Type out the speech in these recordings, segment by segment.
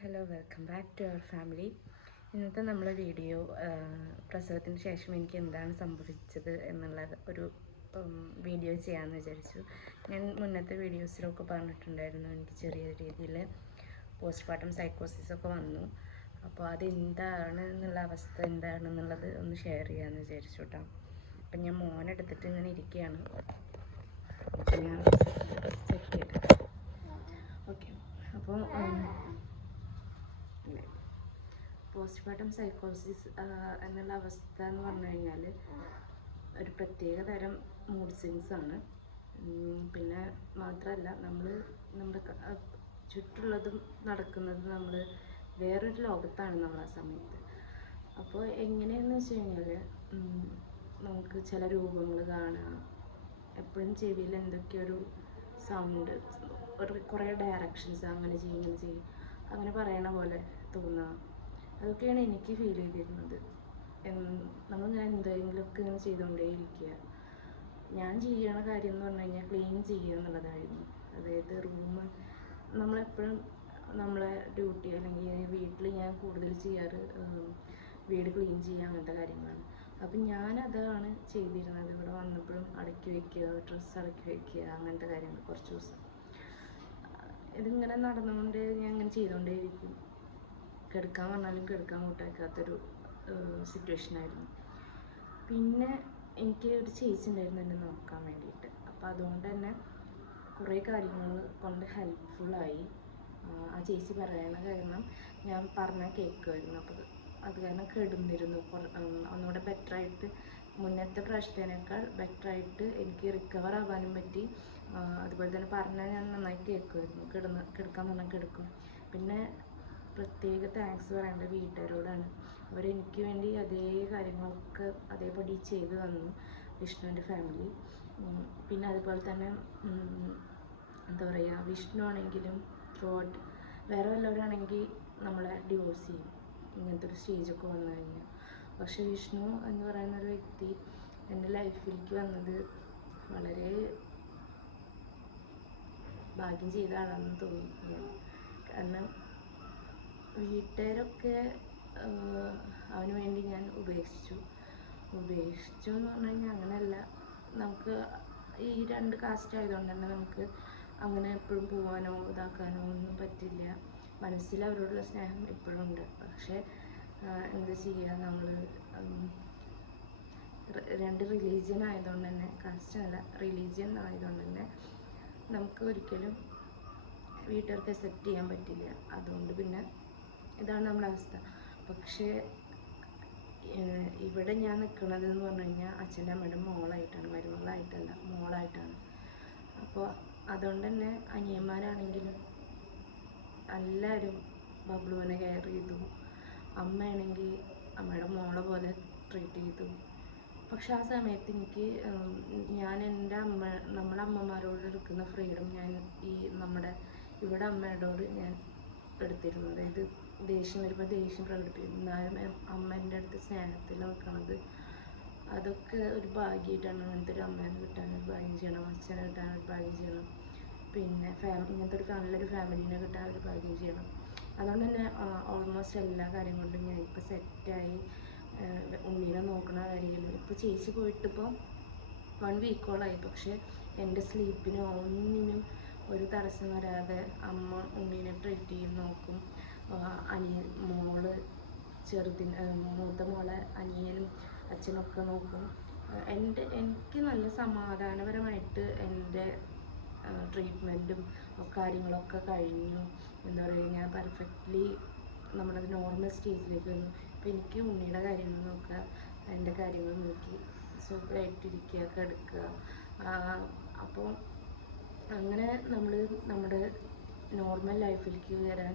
Hello welcome back to our family. ഇന്നത്തെ നമ്മളെ video പ്രസവത്തിന് ശേഷം എനിക്ക് എന്താണ് സംഭവിച്ചത് എന്നുള്ള ഒരു വീഡിയോ ചെയ്യാമെന്ന് വിചാരിച്ചു. ഞാൻ മുന്നത്തെ വീഡിയോസിലൊക്കെ പറഞ്ഞിട്ടുണ്ടായിരുന്നു എനിക്ക് ചെറിയ രീതിയിൽ പോസ്റ്റ്മോർട്ടം സൈക്കോസിസ് ഒക്കെ വന്നു. അപ്പോൾ അതെന്താണ് എന്നുള്ള അവസ്ഥ എന്താണെന്നുള്ളത് ഒന്ന് ഷെയർ ചെയ്യാമെന്ന് വിചാരിച്ചു കേട്ടോ. അപ്പം ഞാൻ മോനെടുത്തിട്ട് ഇങ്ങനെ ഇരിക്കുകയാണ്. ഓക്കെ. അപ്പോൾ പോസ്റ്റ്മോർട്ടം സൈക്കോസിസ് എന്നുള്ള അവസ്ഥ എന്ന് പറഞ്ഞു കഴിഞ്ഞാൽ ഒരു പ്രത്യേക തരം മൂഡ് സ്വിങ്സ് ആണ്. പിന്നെ മാത്രമല്ല നമ്മൾ നമ്മുടെ ചുറ്റുള്ളതും നടക്കുന്നത് നമ്മൾ വേറൊരു ലോകത്താണ് നമ്മൾ ആ സമയത്ത്. അപ്പോൾ എങ്ങനെയെന്ന് വെച്ച് കഴിഞ്ഞാൽ നമുക്ക് ചില രൂപങ്ങൾ കാണാം എപ്പോഴും ചെവിയിൽ എന്തൊക്കെയൊരു സൗണ്ട് ഒരു കുറേ ഡയറക്ഷൻസ് അങ്ങനെ ചെയ്യും ഇങ്ങനെ ചെയ്യും അങ്ങനെ പറയണ പോലെ തോന്നുക അതൊക്കെയാണ് എനിക്ക് ഫീൽ ചെയ്തിരുന്നത്. നമ്മളിങ്ങനെ എന്തെങ്കിലുമൊക്കെ ഇങ്ങനെ ചെയ്തുകൊണ്ടേ ഇരിക്കുക ഞാൻ ചെയ്യണ കാര്യം എന്ന് പറഞ്ഞു കഴിഞ്ഞാൽ ക്ലീൻ ചെയ്യുക എന്നുള്ളതായിരുന്നു. അതായത് റൂം നമ്മളെപ്പോഴും നമ്മളെ ഡ്യൂട്ടി അല്ലെങ്കിൽ വീട്ടിൽ ഞാൻ കൂടുതൽ ചെയ്യാറ് വീട് ക്ലീൻ ചെയ്യുക അങ്ങനത്തെ കാര്യങ്ങളാണ്. അപ്പം ഞാനതാണ് ചെയ്തിരുന്നത്. ഇവിടെ വന്നപ്പോഴും അടക്കി വയ്ക്കുക ഡ്രസ്സ് അടക്കി വയ്ക്കുക അങ്ങനത്തെ കാര്യങ്ങൾ കുറച്ച് ദിവസം. ഇതിങ്ങനെ നടന്നുകൊണ്ട് ഞാൻ ഇങ്ങനെ ചെയ്തുകൊണ്ടേയിരിക്കും. കിടക്കാൻ പറഞ്ഞാലും കിടക്കാൻ കൂട്ടാക്കാത്തൊരു സിറ്റുവേഷൻ ആയിരുന്നു. പിന്നെ എനിക്ക് ഒരു ചേച്ചി ഉണ്ടായിരുന്നു എന്നെ നോക്കാൻ വേണ്ടിയിട്ട്. അപ്പോൾ അതുകൊണ്ട് തന്നെ കുറേ കാര്യങ്ങൾ കൊണ്ട് ഹെൽപ്ഫുള്ളായി ആ ചേച്ചി പറയണ കാരണം ഞാൻ പറഞ്ഞാൽ കേൾക്കുമായിരുന്നു അപ്പോൾ അത് കാരണം കെടുന്നിരുന്നു. ഒന്നുകൂടെ ബെറ്ററായിട്ട് മുന്നത്തെ പ്രശ്നത്തിനേക്കാൾ ബെറ്ററായിട്ട് എനിക്ക് റിക്കവർ ആവാനും പറ്റി. അതുപോലെ തന്നെ പറഞ്ഞാൽ ഞാൻ നന്നായി കേൾക്കുമായിരുന്നു കിടന്ന് കിടക്കാൻ പറഞ്ഞാൽ കിടക്കും. പിന്നെ പ്രത്യേക താങ്ക്സ് പറയേണ്ടത് വീട്ടുകാരോടാണ്. അവരെനിക്ക് വേണ്ടി അതേ കാര്യങ്ങളൊക്കെ അതേപടി ചെയ്തു തന്നു വിഷ്ണുവിന്റെ ഫാമിലി പിന്നെ അതുപോലെ തന്നെ എന്താ പറയുക വിഷ്ണു ആണെങ്കിലും ത്രോട്ട് വേറെ വല്ലവരാണെങ്കിൽ നമ്മളെ ഡിവോഴ്സ് ചെയ്യും. ഇങ്ങനത്തെ ഒരു സ്റ്റേജൊക്കെ വന്നു കഴിഞ്ഞാൽ പക്ഷേ വിഷ്ണു എന്ന് പറയുന്ന ഒരു വ്യക്തി എന്റെ ലൈഫിലേക്ക് വന്നത് വളരെ ഭാഗ്യം ചെയ്ത ആളാണെന്ന് തോന്നുന്നു. കാരണം വീട്ടുകാരൊക്കെ അവന് വേണ്ടി ഞാൻ ഉപേക്ഷിച്ചു. ഉപേക്ഷിച്ചു എന്ന് പറഞ്ഞു കഴിഞ്ഞാൽ അങ്ങനെയല്ല. നമുക്ക് ഈ രണ്ട് കാസ്റ്റ് ആയതുകൊണ്ട് തന്നെ നമുക്ക് അങ്ങനെ എപ്പോഴും പോകാനോ ഇതാക്കാനോ ഒന്നും പറ്റില്ല. മനസ്സിൽ അവരോടുള്ള സ്നേഹം ഇപ്പോഴും ഉണ്ട്. പക്ഷേ എന്താ ചെയ്യുക നമ്മൾ രണ്ട് റിലീജിയൻ ആയതുകൊണ്ട് തന്നെ കാസ്റ്റ് അല്ല റിലീജിയൻ ആയതുകൊണ്ട് തന്നെ നമുക്ക് ഒരിക്കലും വീട്ടുകാർക്ക് അക്സെപ്റ്റ് ചെയ്യാൻ പറ്റില്ല. അതുകൊണ്ട് പിന്നെ ഇതാണ് നമ്മുടെ അവസ്ഥ. പക്ഷേ ഇവിടെ ഞാൻ നിൽക്കുന്നത് എന്ന് പറഞ്ഞു കഴിഞ്ഞാൽ അച്ഛന്റെ അമ്മയുടെ മോളായിട്ടാണ് മരുമകളായിട്ടല്ല മോളായിട്ടാണ്. അപ്പോൾ അതുകൊണ്ട് തന്നെ അനിയന്മാരാണെങ്കിലും എല്ലാവരും ബബ്ലുവിനെ കെയർ ചെയ്തു. അമ്മയാണെങ്കിൽ അമ്മയുടെ മോളെ പോലെ ട്രീറ്റ് ചെയ്തു. പക്ഷെ ആ സമയത്ത് എനിക്ക് ഞാൻ എന്റെ അമ്മ നമ്മുടെ അമ്മമാരോട് എടുക്കുന്ന ഫ്രീഡം ഞാൻ ഈ നമ്മുടെ ഇവിടെ അമ്മയോട് ഞാൻ എടുത്തിരുന്നു അതായത് ദേഷ്യം വരുമ്പോൾ ദേഷ്യം പ്രകടിപ്പിക്കും എന്നാലും അമ്മേന്റെ അടുത്ത് സ്നേഹത്തിൽ നിൽക്കണത് അതൊക്കെ ഒരു ഭാഗ്യമായിട്ടാണ്. അങ്ങനത്തെ ഒരു അമ്മേനെ കിട്ടാൻ ഒരു ഭാഗ്യം ചെയ്യണം. അച്ഛനെ കിട്ടാൻ ഒരു ഭാഗ്യം ചെയ്യണം. പിന്നെ ഫാമി ഇങ്ങനത്തെ ഒരു നല്ലൊരു ഫാമിലിനെ ഫാമിലീനെ കിട്ടാൻ ഒരു ഭാഗ്യം ചെയ്യണം. അതുകൊണ്ട് തന്നെ ഓൾമോസ്റ്റ് എല്ലാ കാര്യം കൊണ്ടും ഞാൻ ഇപ്പോൾ സെറ്റായി ഉണ്ണീനെ നോക്കണ കാര്യങ്ങളും. ഇപ്പോൾ ചേച്ചി പോയിട്ടിപ്പോൾ വൺ വീക്കോളായി പക്ഷേ എന്റെ സ്ലീപ്പിനോ ഒന്നിനും ഒരു തടസ്സം വരാതെ അമ്മ ഉണ്ണീനെ ട്രീറ്റ് ചെയ്യും നോക്കും. അനിയൻ മോൾ ചെറുതിന് മൂത്ത മോളെ അനിയനും അച്ഛനൊക്കെ നോക്കും. എന്റെ എനിക്ക് നല്ല സമാധാനപരമായിട്ട് എന്റെ ട്രീറ്റ്മെന്റും കാര്യങ്ങളൊക്കെ കഴിഞ്ഞു. എന്താ പറയുക ഞാൻ പെർഫെക്റ്റ്ലി നമ്മുടെ നോർമൽ സ്റ്റേജിലേക്ക് വന്നു. അപ്പോൾ എനിക്ക് ഉണ്ണിയുടെ കാര്യങ്ങൾ നോക്കുക എന്റെ കാര്യങ്ങൾ നോക്കി സുഖമായിട്ടിരിക്കുക കിടക്കുക. അപ്പോൾ അങ്ങനെ നമ്മൾ നമ്മുടെ നോർമൽ ലൈഫിലേക്ക് വരാൻ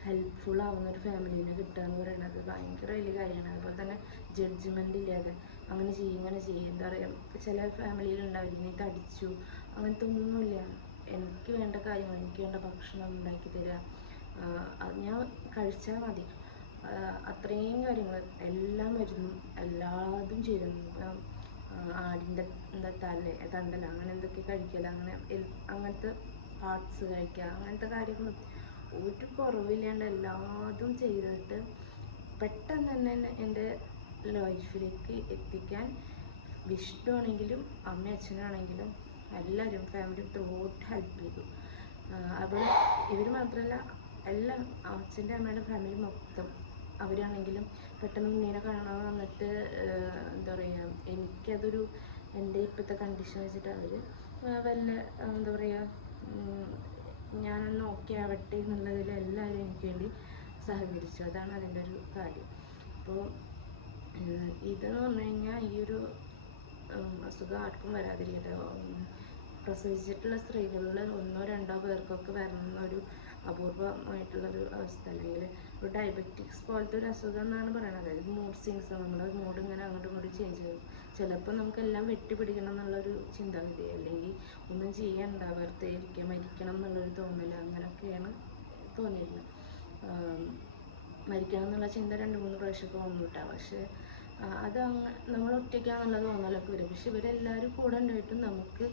ഹെൽപ്ഫുൾ ആവുന്ന ഒരു ഫാമിലീനെ കിട്ടുക എന്ന് പറയുന്നത് ഭയങ്കര വലിയ കാര്യമാണ്. അതുപോലെ തന്നെ ജഡ്ജ്മെന്റ് ഇല്ലാതെ അങ്ങനെ ചെയ്യും ഇങ്ങനെ ചെയ്യും. എന്താ പറയുക ചില ഫാമിലിയിലുണ്ടാവില്ല നീ തടിച്ചു അങ്ങനത്തെ ഒന്നുമില്ല എനിക്ക് വേണ്ട കാര്യങ്ങൾ എനിക്ക് വേണ്ട ഭക്ഷണം ഉണ്ടാക്കി തരിക ഞാൻ കഴിച്ചാൽ മതി. അത്രയും കാര്യങ്ങൾ എല്ലാം മരുന്നും എല്ലാതും ചെയ്യുന്നു ആടിന്റെ എന്താ തല തണ്ടല അങ്ങനെ എന്തൊക്കെ കഴിക്കല അങ്ങനെ അങ്ങനത്തെ പാർട്സ് കഴിക്കുക അങ്ങനത്തെ കാര്യങ്ങൾ ഒരു കുറവില്ലാണ്ട് എല്ലാതും ചെയ്തിട്ട് പെട്ടെന്ന് തന്നെ എന്റെ ലൈഫിലേക്ക് എത്തിക്കാൻ വിഷ്ണു അമ്മ അച്ഛനാണെങ്കിലും എല്ലാവരും ഫാമിലി ത്രൂട്ട് ഹെൽപ്പ് ചെയ്തു. അപ്പോൾ ഇവർ മാത്രമല്ല എല്ലാം അച്ഛന്റെ അമ്മയുടെ ഫാമിലി മൊത്തം അവരാണെങ്കിലും പെട്ടെന്ന് ഇങ്ങനെ കാണാൻ വന്നിട്ട് എന്താ പറയുക എനിക്കതൊരു എന്റെ ഇപ്പോഴത്തെ കണ്ടീഷൻ വെച്ചിട്ട് അവർ വല്ല എന്താ പറയുക ഞാനൊന്ന് ഓക്കെ ആവട്ടെ എന്നുള്ളതിൽ എല്ലാവരും എനിക്ക് വേണ്ടി സഹകരിച്ചു. അതാണ് അതിന്റെ ഒരു കാര്യം. അപ്പോൾ ഇതെന്ന് പറഞ്ഞു കഴിഞ്ഞാൽ ഈ ഒരു അസുഖം ആർക്കും വരാതിരിക്കട്ടെ. പ്രസവിച്ചിട്ടുള്ള സ്ത്രീകളിൽ ഒന്നോ രണ്ടോ പേർക്കൊക്കെ വരുന്ന ഒരു അപൂർവമായിട്ടുള്ളൊരു അവസ്ഥ. അല്ലെങ്കിൽ ഒരു ഡയബറ്റിക്സ് പോലത്തെ ഒരു അസുഖം എന്നാണ് പറയുന്നത്. അതായത് മൂഡ് സിങ്സ് നമ്മുടെ മൂഡ് ഇങ്ങനെ അങ്ങോട്ടും ഇങ്ങോട്ടും ചേഞ്ച് ചെയ്യും. ചിലപ്പോൾ നമുക്കെല്ലാം വെട്ടിപ്പിടിക്കണം എന്നുള്ളൊരു ചിന്താഗതി അല്ലെങ്കിൽ ഒന്നും ചെയ്യണ്ട. വെറുതെ ഇരിക്കുക മരിക്കണം എന്നുള്ളൊരു തോന്നൽ അങ്ങനെയൊക്കെയാണ് തോന്നിയിരുന്നത്. മരിക്കണം എന്നുള്ള ചിന്ത രണ്ട് മൂന്ന് പ്രാവശ്യമൊക്കെ വന്നിട്ടാണ് പക്ഷേ അത് അങ്ങ് നമ്മൾ ഒറ്റയ്ക്കാന്നുള്ള തോന്നലൊക്കെ വരും പക്ഷെ ഇവരെല്ലാവരും കൂടെ ഉണ്ടായിട്ടും നമുക്ക്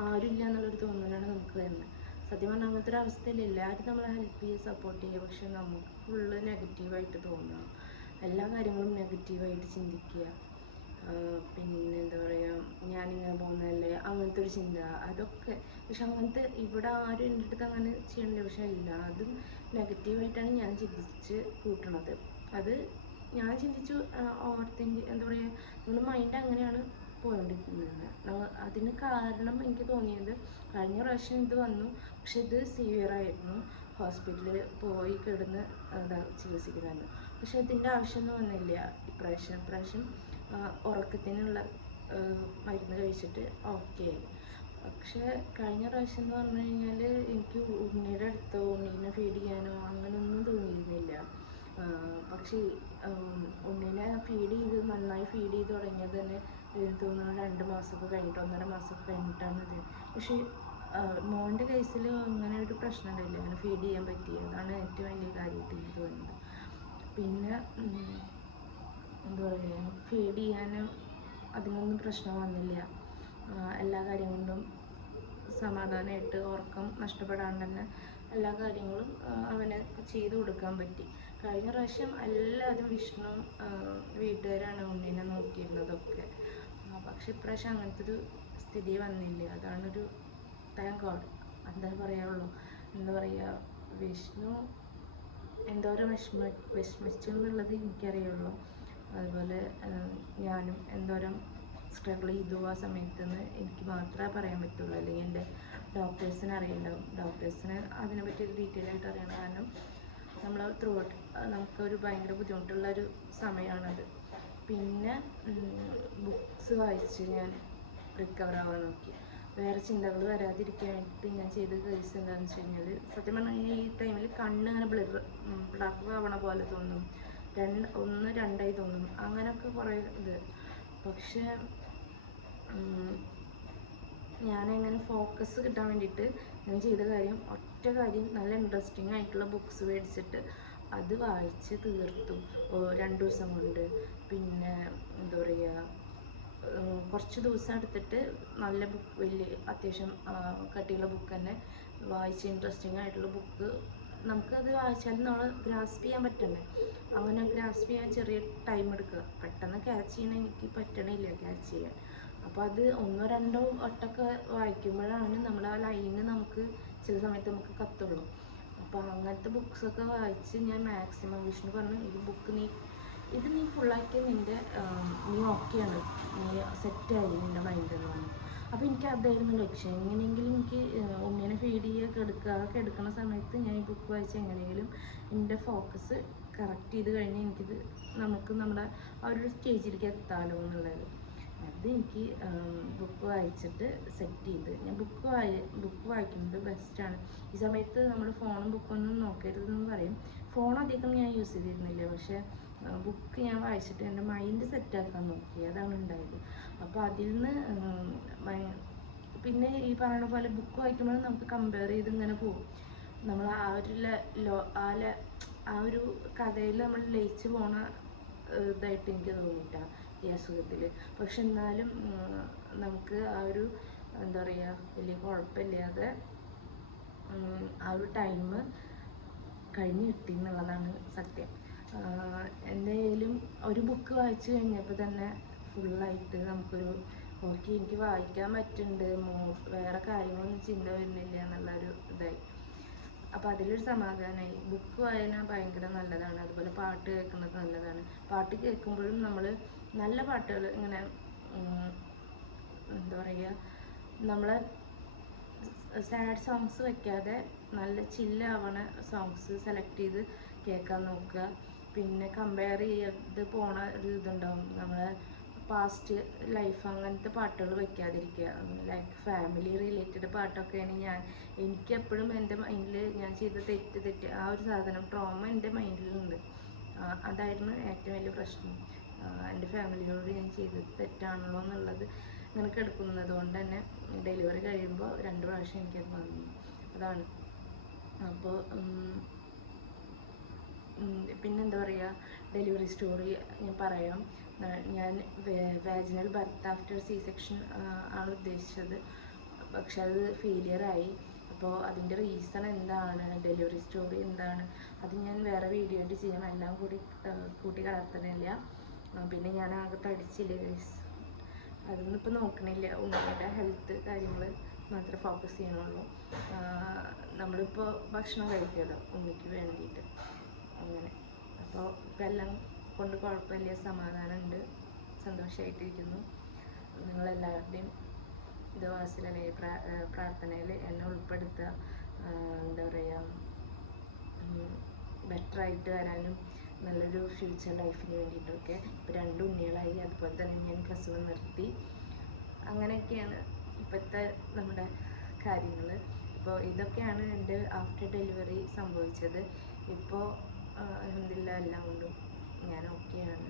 ആരുമില്ല എന്നുള്ളൊരു തോന്നലാണ് നമുക്ക് വരുന്നത്. സത്യം പറഞ്ഞാൽ അങ്ങനത്തെ ഒരു അവസ്ഥയിൽ എല്ലാവരും നമ്മളെ ഹെൽപ്പ് ചെയ്യുക സപ്പോർട്ട് ചെയ്യുക പക്ഷെ നമുക്ക് ഫുള്ള് നെഗറ്റീവായിട്ട് തോന്നുക എല്ലാ കാര്യങ്ങളും നെഗറ്റീവായിട്ട് ചിന്തിക്കുക. പിന്നെ എന്താ പറയുക ഞാനിങ്ങനെ പോകുന്നതല്ലേ? അങ്ങനത്തെ ഒരു ചിന്ത. അതൊക്കെ പക്ഷെ അങ്ങനത്തെ ഇവിടെ ആരും എന്റെ അടുത്ത് അങ്ങനെ ചെയ്യണില്ല. പക്ഷെ എല്ലാതും നെഗറ്റീവായിട്ടാണ് ഞാൻ ചിന്തിച്ച് കൂട്ടണത്. അത് ഞാൻ ചിന്തിച്ചു ഓവർ തിങ്ക് എന്താ പറയുക നമ്മുടെ മൈൻഡ് അങ്ങനെയാണ് പോയോണ്ടിരിക്കുന്നത് നമ്മ- അതിന് കാരണം എനിക്ക് തോന്നിയത് കഴിഞ്ഞ പ്രാവശ്യം ഇത് വന്നു. പക്ഷെ ഇത് സിവിയർ ആയിരുന്നു. ഹോസ്പിറ്റലിൽ പോയി കിടന്ന് എന്താ ചികിത്സിക്കുന്നതായിരുന്നു പക്ഷെ ഇതിന്റെ ആവശ്യമൊന്നും വന്നില്ല. ഇപ്രാവശ്യം ഇപ്രാവശ്യം ഉറക്കത്തിനുള്ള മരുന്ന് കഴിച്ചിട്ട് ഓക്കെ പക്ഷെ കഴിഞ്ഞ പ്രാവശ്യം എന്ന് പറഞ്ഞു കഴിഞ്ഞാൽ എനിക്ക് ഉണ്ണിയുടെ അടുത്തോ ഉണ്ണീനെ ഫീഡ് ചെയ്യാനോ അങ്ങനെയൊന്നും തോന്നിയിരുന്നില്ല. പക്ഷേ ഉണ്ണിനെ ഫീഡ് ചെയ്ത് നന്നായി ഫീഡ് ചെയ്ത് തുടങ്ങിയത് തന്നെ തോന്നുന്നു രണ്ട് മാസമൊക്കെ കഴിഞ്ഞിട്ട് ഒന്നര മാസമൊക്കെ കഴിഞ്ഞിട്ടാണ് ഇത്. പക്ഷേ മോന്റെ കേസിൽ അങ്ങനെ ഒരു പ്രശ്നം ഉണ്ടായില്ല. അങ്ങനെ ഫീഡ് ചെയ്യാൻ പറ്റിയതാണ് ഏറ്റവും വലിയ കാര്യമായിട്ട് എനിക്ക് തോന്നുന്നത്. പിന്നെ എന്താ പറയുക ഫീഡ് ചെയ്യാനും അതിനൊന്നും പ്രശ്നം വന്നില്ല. എല്ലാ കാര്യം കൊണ്ടും സമാധാനമായിട്ട് ഉറക്കം നഷ്ടപ്പെടാണ്ട് തന്നെ എല്ലാ കാര്യങ്ങളും അവന് ചെയ്തു കൊടുക്കാൻ പറ്റി. കഴിഞ്ഞ പ്രാവശ്യം എല്ലാവരും വിഷ്ണു വീട്ടുകാരാണ് ഉണ്ണീനെ നോക്കിയിരുന്നതൊക്കെ. പക്ഷെ ഇപ്രാവശ്യം അങ്ങനത്തെ ഒരു സ്ഥിതി വന്നില്ല? അതാണൊരു താങ്ക് ഗോഡ് എന്താ പറയാനുള്ളൂ? എന്താ പറയുക വിഷ്ണു എന്തോരം വിഷമ വിഷമിച്ചു എന്നുള്ളത് എനിക്കറിയുള്ളൂ. അതുപോലെ ഞാനും എന്തോരം സ്ട്രഗിൾ ചെയ്തു ആ സമയത്ത് നിന്ന് എനിക്ക് മാത്രമേ പറയാൻ പറ്റുള്ളൂ. അല്ലെങ്കിൽ എന്റെ ഡോക്ടേഴ്സിന് അറിയണ്ടാവും ഡോക്ടേഴ്സിന് അതിനെപ്പറ്റി ഡീറ്റെയിൽ ആയിട്ട് അറിയണം. കാരണം നമ്മൾ ത്രൂ ഔട്ട് നമുക്കൊരു ഭയങ്കര ബുദ്ധിമുട്ടുള്ള ഒരു സമയമാണത്. പിന്നെ ബുക്സ് വായിച്ച് ഞാൻ റിക്കവർ ആവാൻ നോക്കി. വേറെ ചിന്തകൾ വരാതിരിക്കാൻ വേണ്ടിയിട്ട് ഞാൻ ചെയ്ത കേസ് എന്താണെന്ന് വെച്ച് കഴിഞ്ഞാൽ സത്യം പറഞ്ഞു കഴിഞ്ഞാൽ ഈ ടൈമിൽ കണ്ണ് ഇങ്ങനെ ബ്ലർ ബ്ലർ ആവണ പോലെ തോന്നും. രണ്ട് ഒന്ന് രണ്ടായി തോന്നും. അങ്ങനെയൊക്കെ കുറേ ഇത്. പക്ഷേ ഞാനങ്ങനെ ഫോക്കസ് കിട്ടാൻ വേണ്ടിയിട്ട് ഞാൻ ചെയ്ത കാര്യം ഒറ്റ കാര്യം നല്ല ഇൻട്രസ്റ്റിംഗ് ആയിട്ടുള്ള ബുക്സ് മേടിച്ചിട്ട് അത് വായിച്ച് തീർത്തു രണ്ട് ദിവസം കൊണ്ട്. പിന്നെ എന്താ പറയുക കുറച്ച് ദിവസം എടുത്തിട്ട് നല്ല ബുക്ക് വലിയ അത്യാവശ്യം കട്ടിയുള്ള ബുക്ക് തന്നെ വായിച്ച് ഇൻട്രസ്റ്റിംഗ് ആയിട്ടുള്ള ബുക്ക് നമുക്കത് വായിച്ചാൽ നമ്മൾ ഗ്രാസ്പ് ചെയ്യാൻ പറ്റണ്ടേ? അങ്ങനെ ഗ്രാസ്പ് ചെയ്യാൻ ചെറിയ ടൈം എടുക്കുക. പെട്ടെന്ന് ക്യാച്ച് ചെയ്യണ എനിക്ക് പറ്റണില്ല ക്യാച്ച് ചെയ്യാൻ. അപ്പോൾ അത് ഒന്നോ രണ്ടോ വട്ടമൊക്കെ വായിക്കുമ്പോഴാണ് നമ്മൾ ആ ലൈന് നമുക്ക് ചില സമയത്ത് നമുക്ക് കത്തുള്ളൂ. അപ്പോൾ അങ്ങനത്തെ ബുക്സൊക്കെ വായിച്ച് ഞാൻ മാക്സിമം വിഷ്ണു പറഞ്ഞു ഈ ബുക്ക് നീ ഇത് നീ ഫുള്ളാക്കി നിന്റെ നീ ഓക്കെയാണ് നീ സെറ്റായി നിന്റെ മൈൻഡ് എന്ന് പറഞ്ഞു. അപ്പോൾ എനിക്ക് അതായിരുന്നു ലക്ഷ്യം. എങ്ങനെയെങ്കിലും എനിക്ക് ഒന്നിനെ ഫീഡ് ചെയ്യുക കെടുക്കുക അതൊക്കെ എടുക്കുന്ന സമയത്ത് ഞാൻ ഈ ബുക്ക് വായിച്ച് എങ്ങനെയെങ്കിലും എന്റെ ഫോക്കസ് കറക്റ്റ് ചെയ്ത് കഴിഞ്ഞാൽ എനിക്കിത് നമുക്ക് നമ്മുടെ ആ ഒരു സ്റ്റേജിലേക്ക് എത്താമല്ലോ എന്നുള്ളത്. അത് എനിക്ക് ബുക്ക് വായിച്ചിട്ട് സെറ്റ് ചെയ്ത്. ഞാൻ ബുക്ക് വായി ബുക്ക് വായിക്കുന്നത് ബെസ്റ്റാണ് ഈ സമയത്ത് നമ്മൾ ഫോണും ബുക്കൊന്നും നോക്കരുതെന്ന് പറയും. ഫോൺ അധികം ഞാൻ യൂസ് ചെയ്തിരുന്നില്ല. പക്ഷേ ബുക്ക് ഞാൻ വായിച്ചിട്ട് എന്റെ മൈൻഡ് സെറ്റാക്കാൻ നോക്കി. അതാണ് ഉണ്ടായത്. അപ്പോൾ അതിൽ നിന്ന് പിന്നെ ഈ പറയുന്ന പോലെ ബുക്ക് വായിക്കുമ്പോൾ നമുക്ക് കമ്പയർ ചെയ്ത് ഇങ്ങനെ പോകും. നമ്മൾ ആ ഒരു ല- ആ ആ ഒരു കഥയിൽ നമ്മൾ ലയിച്ച് പോണ ഇതായിട്ട് എനിക്ക് തോന്നിയിട്ടാ. ഈ അസുഖത്തിൽ പക്ഷെ എന്നാലും നമുക്ക് ആ ഒരു എന്താ പറയുക വലിയ കുഴപ്പമില്ലാതെ ആ ഒരു ടൈം കഴിഞ്ഞ് കിട്ടി എന്നുള്ളതാണ് സത്യം എന്തായാലും ഒരു ബുക്ക് വായിച്ചു കഴിഞ്ഞപ്പോൾ തന്നെ ഫുള്ളായിട്ട് നമുക്കൊരു ഓക്കെ എനിക്ക് വായിക്കാൻ പറ്റുന്നുണ്ട് മോ- വേറെ കാര്യങ്ങളൊന്നും ചിന്ത വരുന്നില്ല എന്നുള്ളൊരു ഇതായി. അപ്പോൾ അതിലൊരു സമാധാനമായി ബുക്ക് വായന ഭയങ്കര നല്ലതാണ്. അതുപോലെ പാട്ട് കേൾക്കുന്നത് നല്ലതാണ്. പാട്ട് കേൾക്കുമ്പോഴും നമ്മൾ നല്ല പാട്ടുകൾ ഇങ്ങനെ എന്താ പറയുക നമ്മളെ സാഡ് സോങ്സ് വെക്കാതെ നല്ല ചില്ലാവണ സോങ്സ് സെലക്ട് ചെയ്ത് കേൾക്കാൻ നോക്കുക. പിന്നെ കമ്പയർ ചെയ്ത് പോണ ഒരു ഇതുണ്ടാവും. നമ്മളെ പാസ്റ്റ് ലൈഫ് അങ്ങനത്തെ പാട്ടുകൾ വെക്കാതിരിക്കുക. ലൈക്ക് ഫാമിലി റിലേറ്റഡ് പാട്ടൊക്കെയാണ് ഞാൻ. എനിക്ക് എപ്പോഴും എന്റെ മൈൻഡിൽ ഞാൻ ചെയ്ത തെറ്റ് തെറ്റ് ആ ഒരു സാധനം ട്രോമ എന്റെ മൈൻഡിലുണ്ട് അതായിരുന്നു ഏറ്റവും വലിയ പ്രശ്നം. എന്റെ ഫാമിലിയോട് ഞാൻ ചെയ്തത് തെറ്റാണല്ലോ എന്നുള്ളത് ഇങ്ങനെ കിടക്കുന്നത്. കൊണ്ട് തന്നെ ഡെലിവറി കഴിയുമ്പോൾ രണ്ട് പ്രാവശ്യം എനിക്കത് വന്നു. അതാണ്. അപ്പോൾ പിന്നെന്താ പറയുക? ഡെലിവറി സ്റ്റോറി ഞാൻ പറയാം. ഞാൻ vaginal birth after C section ആണ് ഉദ്ദേശിച്ചത്. പക്ഷെ അത് ഫെയിലിയറായി അപ്പോൾ അതിന്റെ റീസൺ എന്താണ്? ഡെലിവറി സ്റ്റോറി എന്താണ്? അത് ഞാൻ വേറെ വീഡിയോ ആയിട്ട് ചെയ്യാം. എല്ലാം കൂടി കൂട്ടി കലർത്തണില്ല പിന്നെ ഞാൻ ആകെ തടിച്ചില്ല ഗൈസ് അതൊന്നും ഇപ്പോൾ നോക്കണില്ല. ഉമ്മയുടെ ഹെൽത്ത് കാര്യങ്ങൾ മാത്രമേ ഫോക്കസ് ചെയ്യണുള്ളൂ. നമ്മളിപ്പോൾ ഭക്ഷണം കഴിക്കുമല്ലോ ഉമ്മയ്ക്ക് വേണ്ടിയിട്ട്. അങ്ങനെ. അപ്പോൾ ഇപ്പം എല്ലാം കൊണ്ട് കുഴപ്പമില്ല സമാധാനമുണ്ട്. സന്തോഷമായിട്ടിരിക്കുന്നു നിങ്ങളെല്ലാവരുടെയും ദിവസത്തിലെ പ്രാർത്ഥനയിൽ എന്നെ ഉൾപ്പെടുത്തുക. എന്താ പറയുക ബെറ്ററായിട്ട് വരാനും നല്ലൊരു ഫ്യൂച്ചർ ലൈഫിന് വേണ്ടിയിട്ടൊക്കെ ഇപ്പോൾ രണ്ട് ഉണ്ണികളായി. അതുപോലെ തന്നെ ഞാൻ പ്രസവം നിർത്തി. അങ്ങനെയൊക്കെയാണ് ഇപ്പോഴത്തെ നമ്മുടെ കാര്യങ്ങൾ ഇപ്പോൾ ഇതൊക്കെയാണ് എന്റെ ആഫ്റ്റർ ഡെലിവറി സംഭവിച്ചത്. ഇപ്പോൾ അലഹമില്ല എല്ലാം കൊണ്ടും ഞാൻ ഓക്കെയാണ്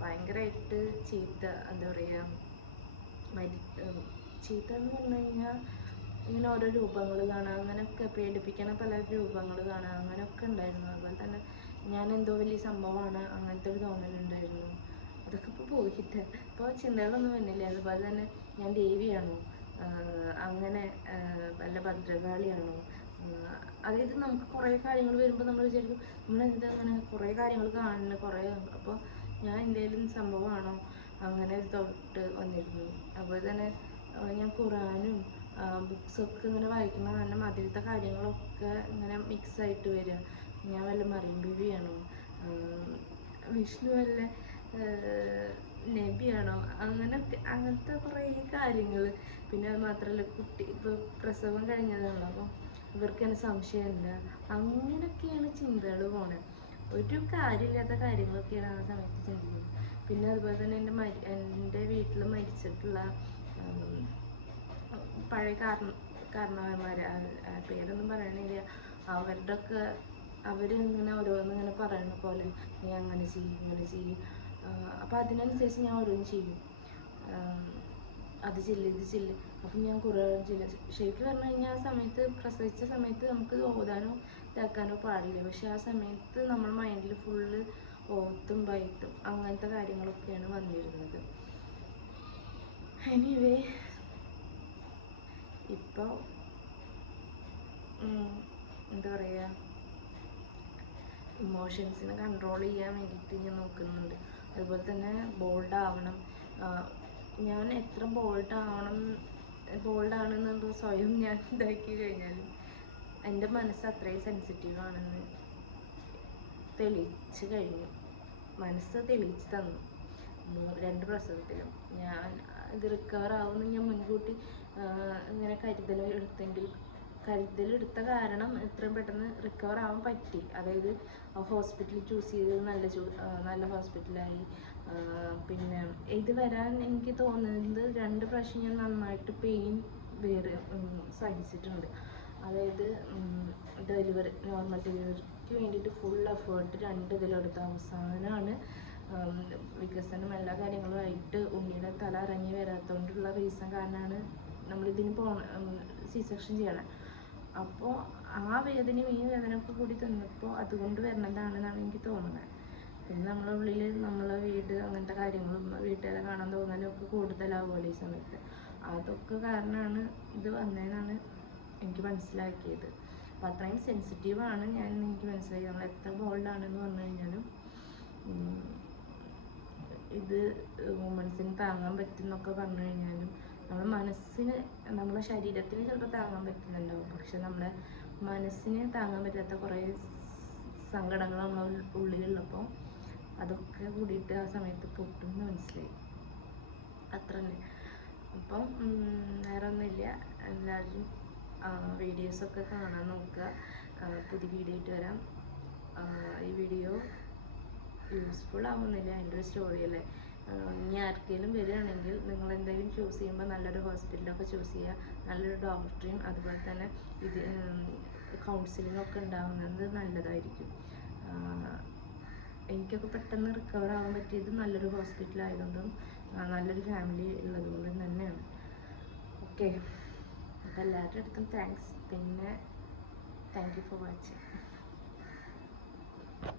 ഭയങ്കരമായിട്ട് ചീത്ത എന്താ പറയുക മരി ചീത്ത എന്ന് പറഞ്ഞു കഴിഞ്ഞാൽ ഇങ്ങനെ ഓരോ രൂപങ്ങൾ കാണാം. അങ്ങനെയൊക്കെ പേടിപ്പിക്കണ പല രൂപങ്ങൾ കാണാം. അങ്ങനെയൊക്കെ ഉണ്ടായിരുന്നു. അതുപോലെ തന്നെ ഞാൻ എന്തോ വലിയ സംഭവമാണ് അങ്ങനത്തെ ഒരു തോന്നലുണ്ടായിരുന്നു. അതൊക്കെ ഇപ്പോൾ പോയിട്ട്. ഇപ്പോൾ ചിന്തകളൊന്നും വരുന്നില്ല അതുപോലെ തന്നെ ഞാൻ ദേവിയാണോ? അങ്ങനെ വല്ല ഭദ്രകാളിയാണോ? അതായത് നമുക്ക് കുറേ കാര്യങ്ങൾ വരുമ്പോൾ നമ്മൾ വിചാരിക്കും നമ്മൾ എന്താ അങ്ങനെ കുറേ കാര്യങ്ങൾ കാണുന്നു കുറേ അപ്പോൾ ഞാൻ എന്തെങ്കിലും സംഭവമാണോ അങ്ങനെ തൊട്ട് വന്നിരുന്നു. അതുപോലെ തന്നെ ഞാൻ ഖുറാനും ബുക്സൊക്കെ ഇങ്ങനെ വായിക്കുന്ന കാരണം അതിലത്തെ കാര്യങ്ങളൊക്കെ ഇങ്ങനെ മിക്സ് ആയിട്ട് വരിക. ഞാൻ വല്ല മറിയം ബിബിയാണോ? വിഷ്ണു വല്ല നബിയാണോ? അങ്ങനത്തെ അങ്ങനത്തെ കുറേ കാര്യങ്ങൾ പിന്നെ അത് മാത്രമല്ല കുട്ടി ഇപ്പോൾ പ്രസവം കഴിഞ്ഞതാണല്ലോ അപ്പോൾ ഇവർക്ക് സംശയമില്ല. അങ്ങനെയൊക്കെയാണ് ചിന്തകൾ പോണത് ഒരു കാര്യമില്ലാത്ത കാര്യങ്ങളൊക്കെയാണ് ആ സമയത്ത് ചിന്തിക്കുന്നത്. പിന്നെ അതുപോലെ തന്നെ എന്റെ മരി എന്റെ വീട്ടിൽ മരിച്ചിട്ടുള്ള പഴയ കാരണ കാരണവന്മാർ പേരൊന്നും പറയണില്ല അവരുടെ ഒക്കെ അവരിങ്ങനെ ഓരോന്ന് ഇങ്ങനെ പറയുന്ന പോലെ നീ അങ്ങനെ ചെയ്യും ഇങ്ങനെ ചെയ്യും. അപ്പം അതിനനുസരിച്ച് ഞാൻ ഓരോന്ന് ചെയ്യും. അത് ചില്ല ഇത് ചില്ല. അപ്പം ഞാൻ കുറേ ചില്ല. ശരിക്കും പറഞ്ഞു കഴിഞ്ഞാൽ ആ സമയത്ത് പ്രസവിച്ച സമയത്ത് നമുക്ക് ഓതാനോ ഇതാക്കാനോ പാടില്ല. പക്ഷെ ആ സമയത്ത് നമ്മൾ മൈൻഡിൽ ഫുള്ള് ഓത്തും ബൈത്തും അങ്ങനത്തെ കാര്യങ്ങളൊക്കെയാണ് വന്നിരുന്നത്. എനിവേ ഇപ്പോൾ എന്താ പറയുക ഇമോഷൻസിനെ കൺട്രോൾ ചെയ്യാൻ വേണ്ടിയിട്ട് ഞാൻ നോക്കുന്നുണ്ട്. അതുപോലെ തന്നെ ബോൾഡ് ആവണം. ഞാൻ എത്ര ബോൾഡ് ആവണം ബോൾഡ് ആണെന്ന് സ്വയം ഞാൻ ഇതാക്കി കഴിഞ്ഞാലും എന്റെ മനസ്സ് അത്രയും സെൻസിറ്റീവ് ആണെന്ന് തെളിയിച്ച് കഴിഞ്ഞു. മനസ്സ് തെളിയിച്ച് തന്നു. രണ്ട് പ്രസവത്തിലും. ഞാൻ ഇത് റിക്കവർ ആവുമെന്ന് ഞാൻ മുൻകൂട്ടി ഇങ്ങനെ കരുതൽ എടുത്തെങ്കിൽ കരുതലെടുത്ത കാരണം എത്രയും പെട്ടെന്ന് റിക്കവർ ആവാൻ പറ്റി. അതായത് ഹോസ്പിറ്റൽ ചൂസ് ചെയ്തത് നല്ല നല്ല ഹോസ്പിറ്റലായി പിന്നെ ഇത് വരാൻ എനിക്ക് തോന്നുന്നത് രണ്ട് പ്രാവശ്യം ഞാൻ നന്നായിട്ട് പെയിൻ വേറെ സഹിച്ചിട്ടുണ്ട്. അതായത് ഡെലിവറി നോർമൽ ഡെലിവറിക്ക് വേണ്ടിയിട്ട് ഫുൾ എഫേർട്ട് രണ്ട് ഇതിലെടുത്ത അവസാനമാണ്. വികസനം എല്ലാ കാര്യങ്ങളുമായിട്ട് ഉണ്ണിയുടെ തല ഇറങ്ങി വരാത്തതുകൊണ്ടുള്ള റീസൺ കാരണമാണ് നമ്മളിതിന് പോണ സി സെക്ഷൻ ചെയ്യണം. അപ്പോൾ ആ വേദനയും ഈ വേദനയൊക്കെ കൂടി തന്നപ്പോൾ അതുകൊണ്ട് വരുന്നതാണെന്നാണ് എനിക്ക് തോന്നുന്നത്. പിന്നെ നമ്മളെ ഉള്ളിൽ നമ്മളെ വീട് അങ്ങനത്തെ കാര്യങ്ങളും വീട്ടുകാരെ കാണാൻ തോന്നലും ഒക്കെ കൂടുതലാവുമല്ലോ ഈ സമയത്ത്. അതൊക്കെ കാരണമാണ് ഇത് വന്നതെന്നാണ് എനിക്ക് മനസ്സിലാക്കിയത്. അപ്പം അത്രയും സെൻസിറ്റീവാണ് ഞാൻ എനിക്ക് മനസ്സിലാക്കി നമ്മൾ എത്ര ബോൾഡാണെന്ന് പറഞ്ഞു കഴിഞ്ഞാലും ഇത് വുമൻസിന് താങ്ങാൻ പറ്റുന്നൊക്കെ പറഞ്ഞു കഴിഞ്ഞാലും നമ്മുടെ മനസ്സിന് നമ്മുടെ ശരീരത്തിന് ചിലപ്പോൾ താങ്ങാൻ പറ്റുന്നുണ്ടാവും പക്ഷെ നമ്മുടെ മനസ്സിന് താങ്ങാൻ പറ്റാത്ത കുറേ സങ്കടങ്ങൾ നമ്മുടെ ഉള്ളിലുള്ളപ്പോൾ അതൊക്കെ കൂടിയിട്ട് ആ സമയത്ത് പൊട്ടുമെന്ന് മനസ്സിലായി. അത്ര തന്നെ. അപ്പം വേറെ ഒന്നുമില്ല. എല്ലാവരും വീഡിയോസൊക്കെ കാണാൻ നോക്കുക. പുതിയ വീഡിയോ ആയിട്ട് വരാം. ഈ വീഡിയോ യൂസ്ഫുൾ ആവുന്നില്ല. എന്റെ ഒരു സ്റ്റോറി അല്ലേ? ആ, ഇനി ആർക്കെങ്കിലും വരികയാണെങ്കിൽ നിങ്ങൾ എന്തെങ്കിലും ചൂസ് ചെയ്യുമ്പോൾ നല്ലൊരു ഹോസ്പിറ്റലൊക്കെ ചൂസ് ചെയ്യുക നല്ലൊരു ഡോക്ടറെയും അതുപോലെ തന്നെ ഇത് കൗൺസിലിംഗ് ഒക്കെ ഉണ്ടാവുന്നത് നല്ലതായിരിക്കും. എനിക്കൊക്കെ പെട്ടെന്ന് റിക്കവർ ആവാൻ പറ്റിയത് നല്ലൊരു ഹോസ്പിറ്റൽ ആയതുകൊണ്ടും നല്ലൊരു ഫാമിലി ഉള്ളതുകൊണ്ടും തന്നെയാണ്. ഓക്കെ അപ്പോൾ എല്ലാവരുടെ അടുത്തും താങ്ക്സ് പിന്നെ താങ്ക് ഫോർ വാച്ചിങ്